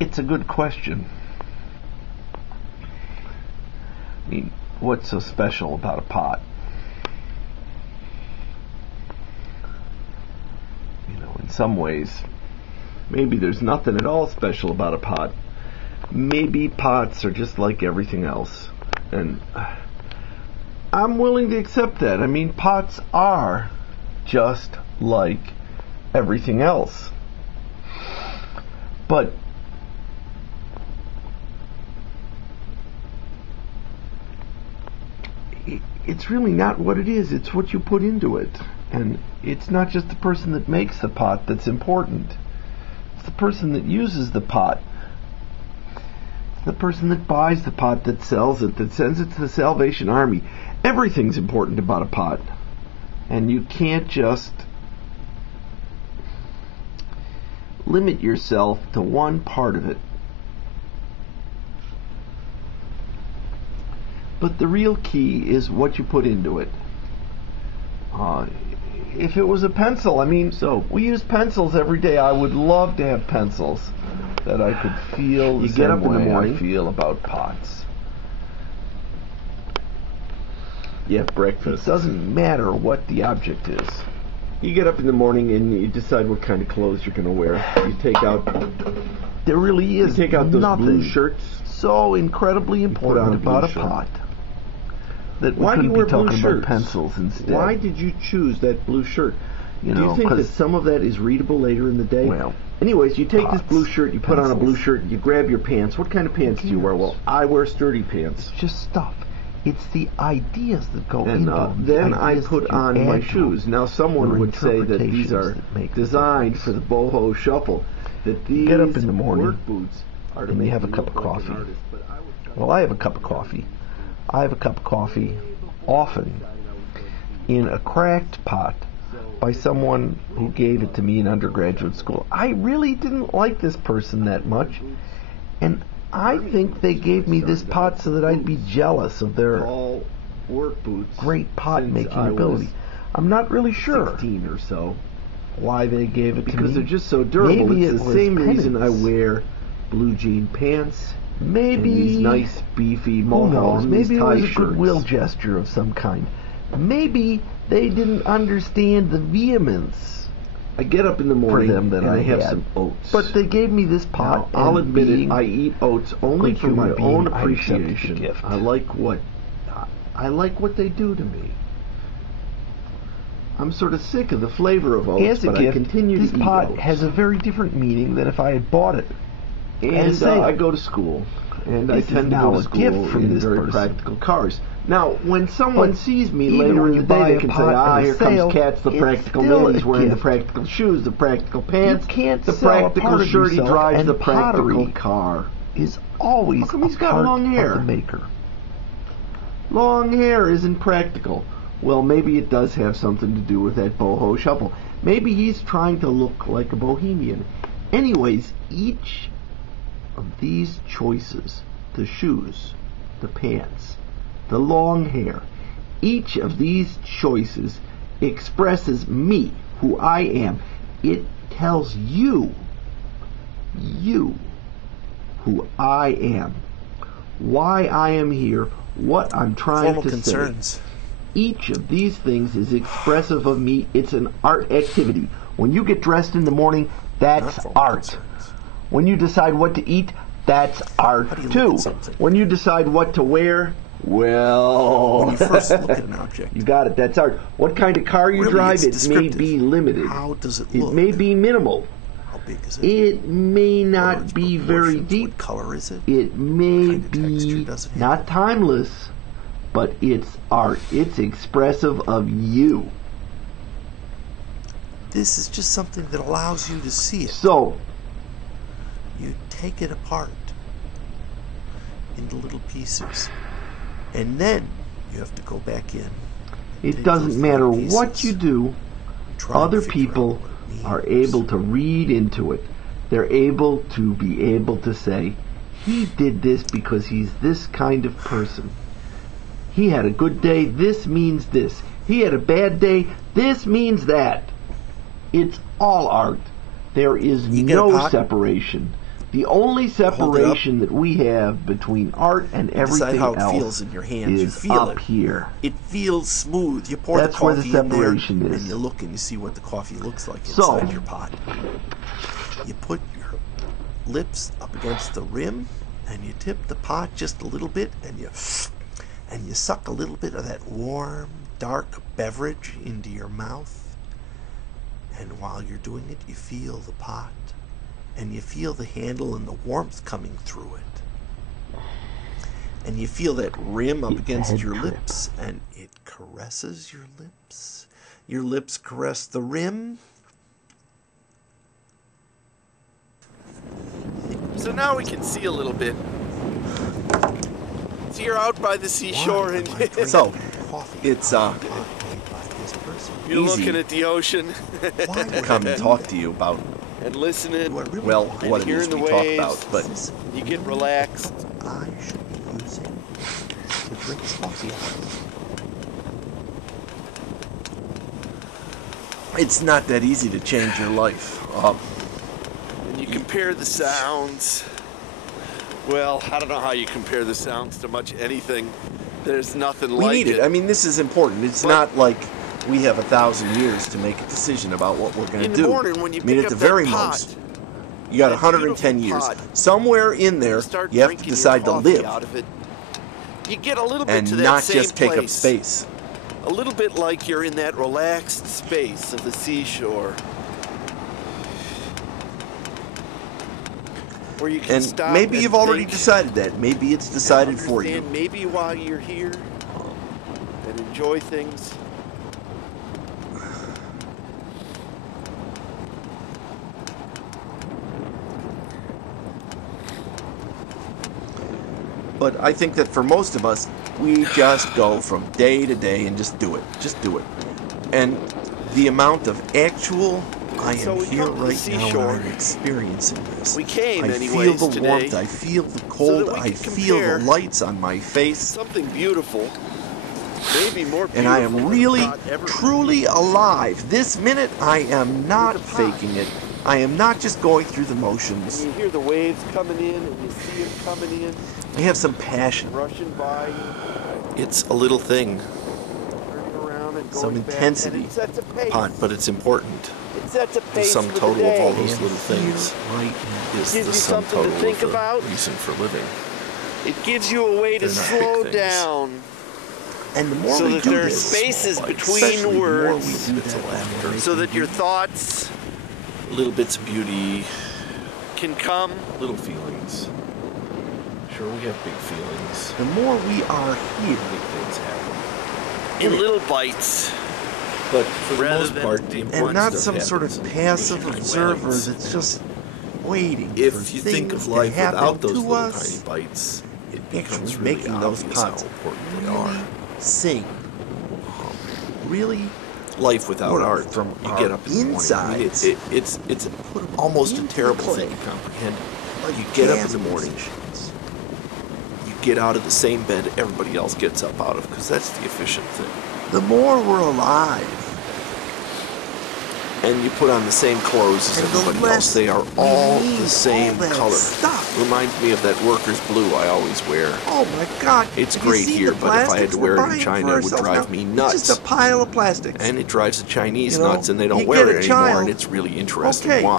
It's a good question. I mean, what's so special about a pot? You know, in some ways, maybe there's nothing at all special about a pot. Maybe pots are just like everything else. And I'm willing to accept that. I mean, pots are just like everything else. But it's really not what it is. It's what you put into it. And it's not just the person that makes the pot that's important. It's the person that uses the pot. It's the person that buys the pot, that sells it, that sends it to the Salvation Army. Everything's important about a pot. And you can't just limit yourself to one part of it. But the real key is what you put into it. If it was a pencil, I mean, so we use pencils every day. I would love to have pencils that I could feel the same way I feel about pots. You have breakfast. It doesn't matter what the object is. You get up in the morning and you decide what kind of clothes you're going to wear. You take out... There really is you take out those nothing blue shirts. So incredibly important about a pot. That why do you wear blue shirts? About pencils instead. Why did you choose that blue shirt? You do know, you think that some of that is readable later in the day? Well, anyways, you take pots, this blue shirt, you put on a blue shirt, you grab your pants. What kind of pants do you wear? Well, I wear sturdy pants. It's just stuff. It's the ideas that go and, into then I put on my shoes. Now, someone would say that these are designed for the boho shuffle. That these get up in the morning work boots are to and make you have a cup of coffee. Well, I have a cup of coffee. I have a cup of coffee often in a cracked pot by someone who gave it to me in undergraduate school. I really didn't like this person that much, and I think they gave me this pot so that I'd be jealous of their great pot making ability. I'm not really sure 16 or so why they gave it to me. Because they're just so durable. Maybe it's the same reason I wear blue jean pants. Maybe and these nice beefy mohawks. Maybe it was a goodwill gesture of some kind. Maybe they didn't understand the vehemence. I get up in the morning for them that and I have had some oats. But they gave me this pot. Now, I'll admit it. I eat oats only for my own appreciation. I like what they do to me. I'm sort of sick of the flavor of oats, but I continue to eat oats. This pot has a very different meaning than if I had bought it. And I go to school, and I tend to go to school in very practical cars. Now, when someone sees me later in the day, they can say, here comes Katz, the practical man. He's wearing the practical shoes, the practical pants, the practical shirt. He drives the practical car. Is always how come he's got long hair? Of the maker. Long hair isn't practical. Well, maybe it does have something to do with that boho shuffle. Maybe he's trying to look like a bohemian. Anyways, each of these choices, the shoes, the pants, the long hair, each of these choices expresses me, who I am. It tells you who I am, why I am here, what I'm trying to say. Each of these things is expressive of me. It's an art activity. When you get dressed in the morning, that's art. When you decide what to eat, that's art too. When you decide what to wear, well, when you first look at an object, you got it. That's art. What kind of car you drive, it may be limited. How does it look? It may be minimal. How big is it? It may not be very deep. What color is it? It may be not timeless, but it's art. It's expressive of you. This is just something that allows you to see it. So, you take it apart into little pieces, and then you have to go back in. It doesn't matter what you do, other people are able to read into it. They're able to be able to say, he did this because he's this kind of person. He had a good day, this means this. He had a bad day, this means that. It's all art. There is no separation. The only separation that we have between art and everything decide how it else feels in your hands. You is feel up it. here. It feels smooth. You pour That's the where the coffee in there, separation is. and you look and you see what the coffee looks like So- inside your pot. You put your lips up against the rim, and you tip the pot just a little bit, and you suck a little bit of that warm, dark beverage into your mouth. And while you're doing it, you feel the pot, and you feel the handle and the warmth coming through it. And you feel that rim up against head your trip. lips, and it caresses your lips. Your lips caress the rim. So now we can see a little bit. So you're out by the seashore and So, it's you're easy looking at the ocean to come and talk to you about, and listening. well, and what it is hearing the we talk waves. about, but You get relaxed. I should be using to drink coffee out of. It's not that easy to change your life. And you compare the sounds. Well, I don't know how you compare the sounds to much anything. There's nothing We like need it. I mean, this is important. It's not like we have 1,000 years to make a decision about what we're going In to the do. morning when you I mean, pick at the up that very pot, most, you got that 110 beautiful years. pot, Somewhere in there, start you have to drinking your decide to coffee live out of it. You get a little bit and to that not same just take up place. space. A little bit like you're in that relaxed space of the seashore. Where you can And stop maybe and you've already think decided that. Maybe it's and decided for you. understand maybe while you're here and enjoy things. But I think that for most of us, we just go from day to day and just do it. Just do it. And the amount of actual, I So am we here come to the right now seashore. and I'm experiencing this. We came I anyways feel the today warmth, I feel the cold, we I could feel compare the lights on my face. something beautiful. Maybe more beautiful And I am than really, God ever truly alive. This minute, I am not faking it. I am not just going through the motions. And you hear the waves coming in and you see it coming in, I have some passion, rushing by you, it's a little thing, turning around and going some back, intensity, and it sets a pace. but it's important. It sets a The pace sum for total the of all day. those little things Right is Gives the you sum something to total think of the about. reason for living. It gives you a way to They're not big slow things. down And the more so we that do there are this, spaces especially between the more we words, do that, so that your thoughts little bits of beauty, can come. little feelings. Sure, we have big feelings. The more we are here, big things happen. in little bites. But for the Rather most than part, the and important not stuff some sort of happens passive in observer ways. that's just waiting for If you think things of life to happen without those to little us, tiny bites, it actually becomes really making those obvious how pots important they really are. sing. Really Life without Put 'em art, from you our get up in the morning. I mean, insides. it's Put 'em almost a into terrible play. thing to comprehend. Like You get up in jazz the morning, musicians. you get out of the same bed everybody else gets up out of, because that's the efficient thing. The more we're alive, And you put on the same clothes as and the everybody less else. They are we all need the same all that color. stuff. Reminds me of that worker's blue I always wear. Oh my God! It's Have you great seen here, the but if I had plastics to we're wear it in buying China, for it would ourselves drive now? me It's nuts. just a pile of plastics. And it drives the Chinese You know, nuts, and they you don't get wear a it anymore, child, and it's really interesting okay, why.